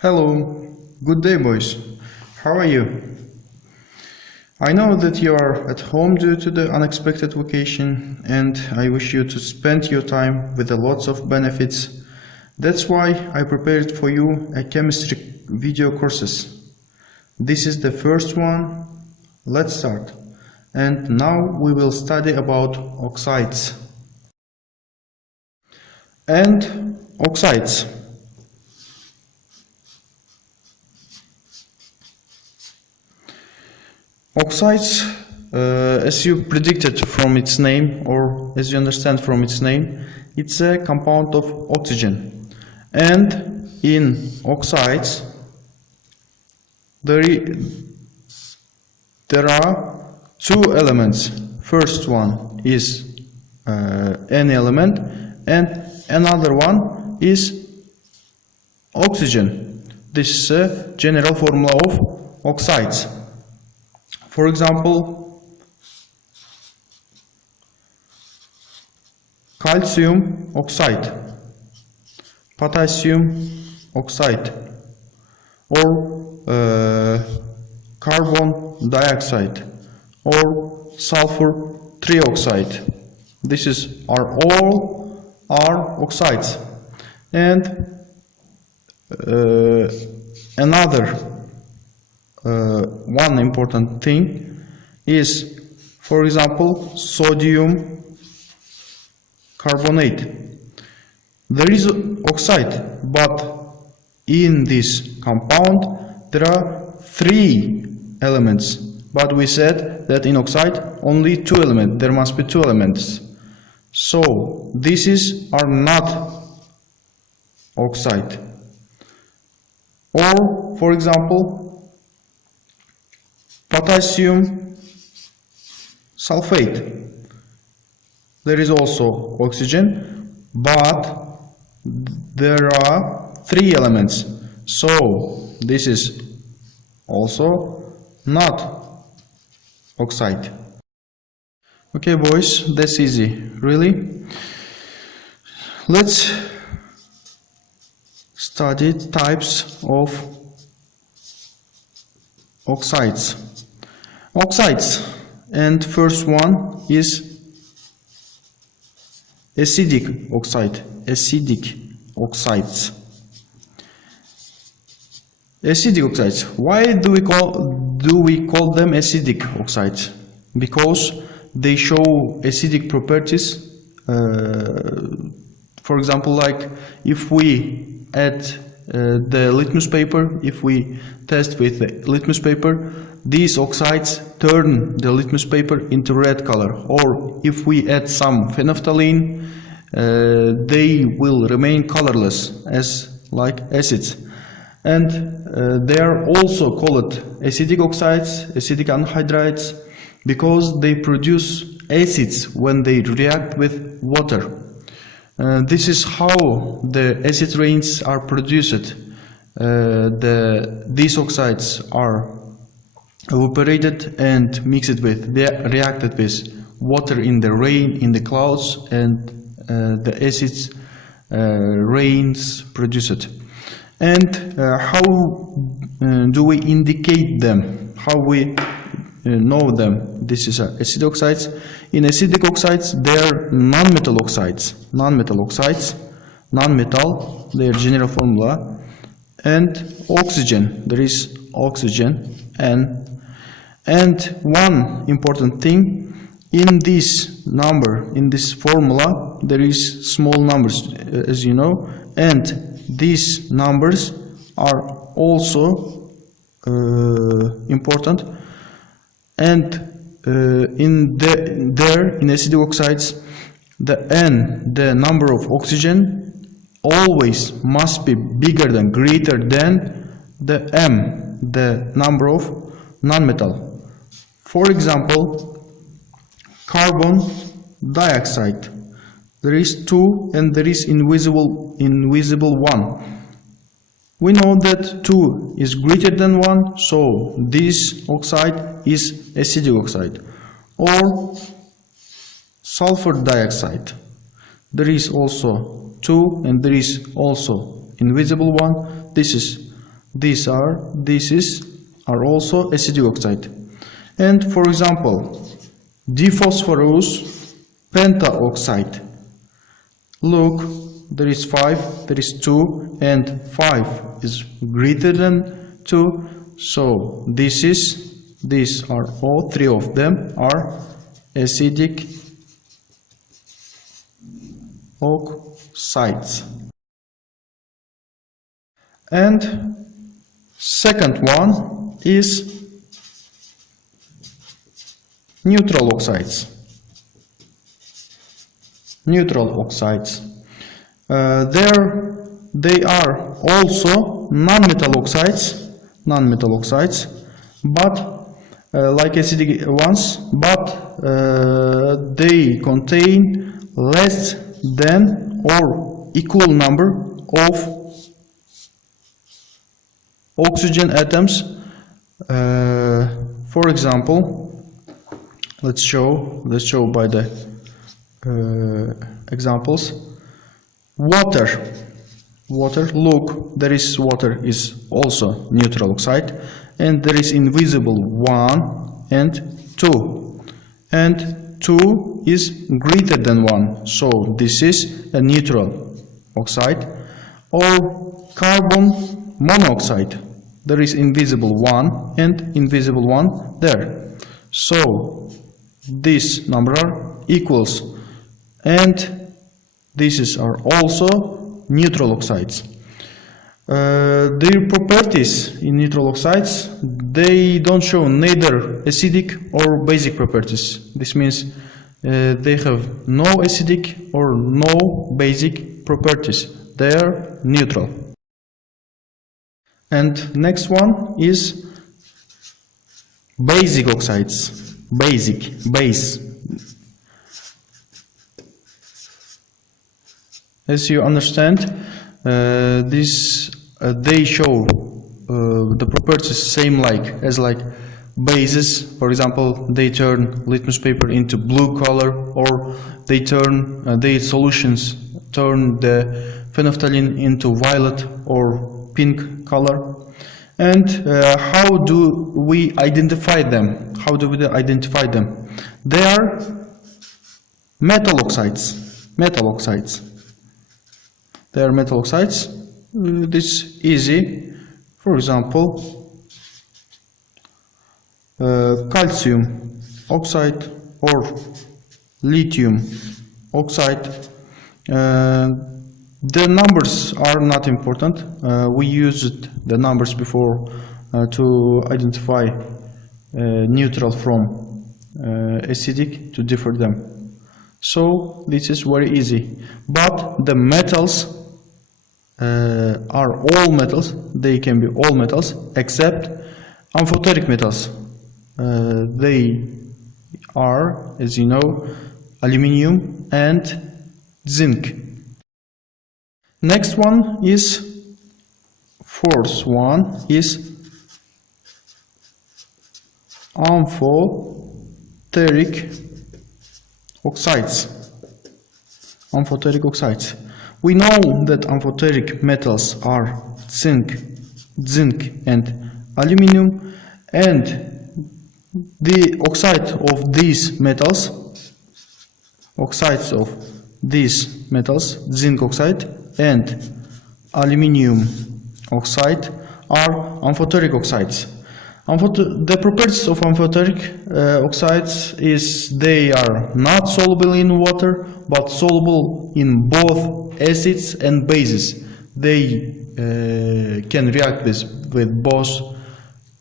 Hello, good day boys. How are you? I know that you are at home due to the unexpected vacation and I wish you to spend your time with lots of benefits. That's why I prepared for you a chemistry video courses. This is the first one. Let's start. And now we will study about oxides. And oxides. Oxides, as you predicted from its name, or as you understand from its name, it's a compound of oxygen. And in oxides, there are two elements. First one is an element, and another one is oxygen. This is a general formula of oxides. For example, calcium oxide, potassium oxide, or carbon dioxide, or sulfur trioxide. These are all oxides. And another one important thing is, for example, sodium carbonate. There is oxide, but in this compound there are three elements. But we said that in oxide only two elements. There must be two elements. So these are not oxide. Or, for example, potassium sulfate. There is also oxygen, but there are three elements. So this is also not oxide. Okay boys, that's easy, really. Let's study types of oxides. And first one is acidic oxide. Acidic oxides. Why do we call them acidic oxides? Because they show acidic properties. For example, like if we add the litmus paper, if we test with the litmus paper, these oxides turn the litmus paper into red color. Or if we add some phenolphthalein, they will remain colorless as like acids. And they are also called acidic oxides, acidic anhydrides, because they produce acids when they react with water. This is how the acid rains are produced. These oxides are evaporated and mixed with, reacted with water in the rain, in the clouds, and the acids rains produced. And how do we indicate them? How we know them? This is acidic oxides. In acidic oxides, they are non-metal oxides. Non-metal, their general formula. And oxygen, there is oxygen. And one important thing, in this number, in this formula, there is small numbers, as you know, and these numbers are also important. And in acidic oxides, the number of oxygen always must be greater than the M, the number of non-metal. For example, carbon dioxide. There is 2 and there is invisible 1. We know that 2 is greater than 1, so this oxide is acidic oxide. Or sulfur dioxide. There is also 2 and there is also invisible 1. This is these are also acidic oxide. And for example, diphosphorus pentaoxide. Look, there is 5, there is 2, and 5 is greater than 2. So these are all three of them are acidic oxides. And second one is neutral oxides. Neutral oxides. They are also non-metal oxides, but like acidic ones, but they contain less than or equal number of oxygen atoms. For example, let's show by the examples. Water. Look, there is water is also neutral oxide, and there is invisible 1 and 2, and 2 is greater than 1, so this is a neutral oxide. Or carbon monoxide, there is invisible 1 and invisible 1 there, so these numbers are equals, and these are also neutral oxides. Their properties in neutral oxides, they don't show neither acidic or basic properties. This means they have no acidic or no basic properties. They are neutral. And next one is basic oxides. Base. As you understand, they show the properties same as bases. For example, they turn litmus paper into blue color, or they turn their solutions turn the phenolphthalein into violet or pink color. And how do we identify them? They are metal oxides. They are metal oxides. This is easy. For example, calcium oxide or lithium oxide. The numbers are not important. We used the numbers before to identify neutral from acidic to differ them. So this is very easy. But the metals are all metals. They can be all metals except amphoteric metals. They are, as you know, aluminium and zinc. Next one is, fourth one is amphoteric oxides. We know that amphoteric metals are zinc and aluminium, and the oxides of these metals, zinc oxide and aluminium oxide, are amphoteric oxides. The properties of amphoteric oxides is they are not soluble in water, but soluble in both acids and bases. They can react with both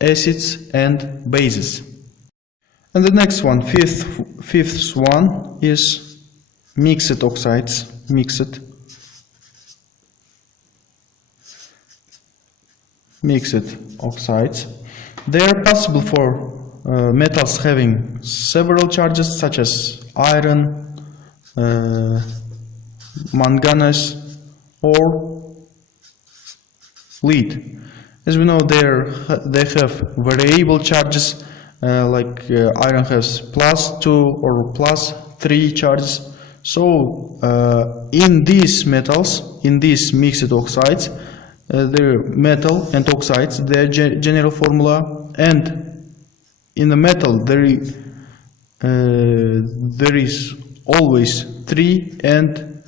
acids and bases. And the next one, fifth one, is mixed oxides. They are possible for metals having several charges, such as iron, manganese, or lead. As we know, they have variable charges, like iron has +2 or +3 charges. So in these metals, in these mixed oxides, their metal and oxides, their general formula, and in the metal there is always 3, and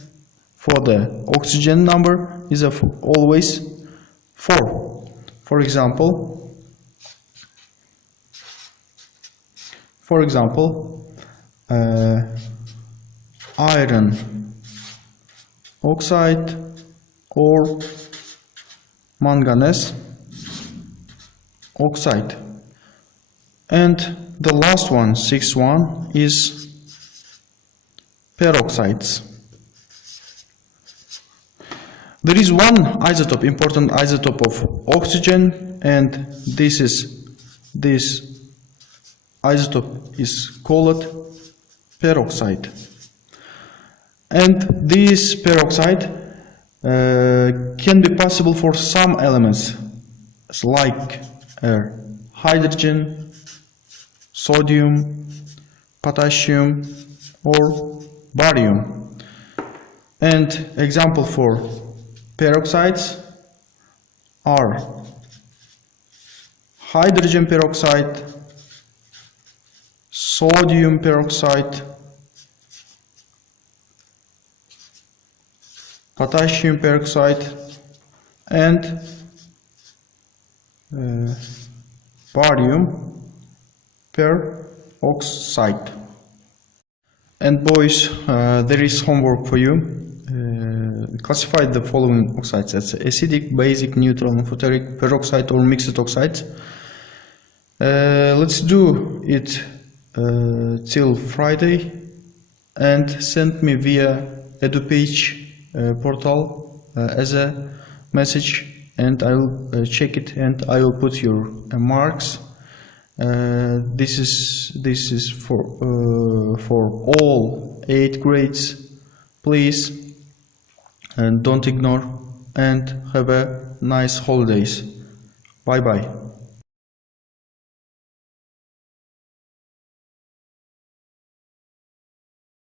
for the oxygen number is always 4. For example, iron oxide or manganese oxide. And the last one, 6-1, is peroxides. There is one isotope, important isotope of oxygen, and this isotope is called peroxide. And this peroxide can be possible for some elements like hydrogen, sodium, potassium or barium. And example for peroxides are hydrogen peroxide, sodium peroxide, potassium peroxide, and barium peroxide. And boys, there is homework for you. Classify the following oxides as acidic, basic, neutral, amphoteric, peroxide or mixed oxides. Let's do it till Friday, and send me via EduPage portal as a message, and I will check it and I will put your marks. This is for all 8 grades. Please, and don't ignore, and have a nice holidays. Bye bye.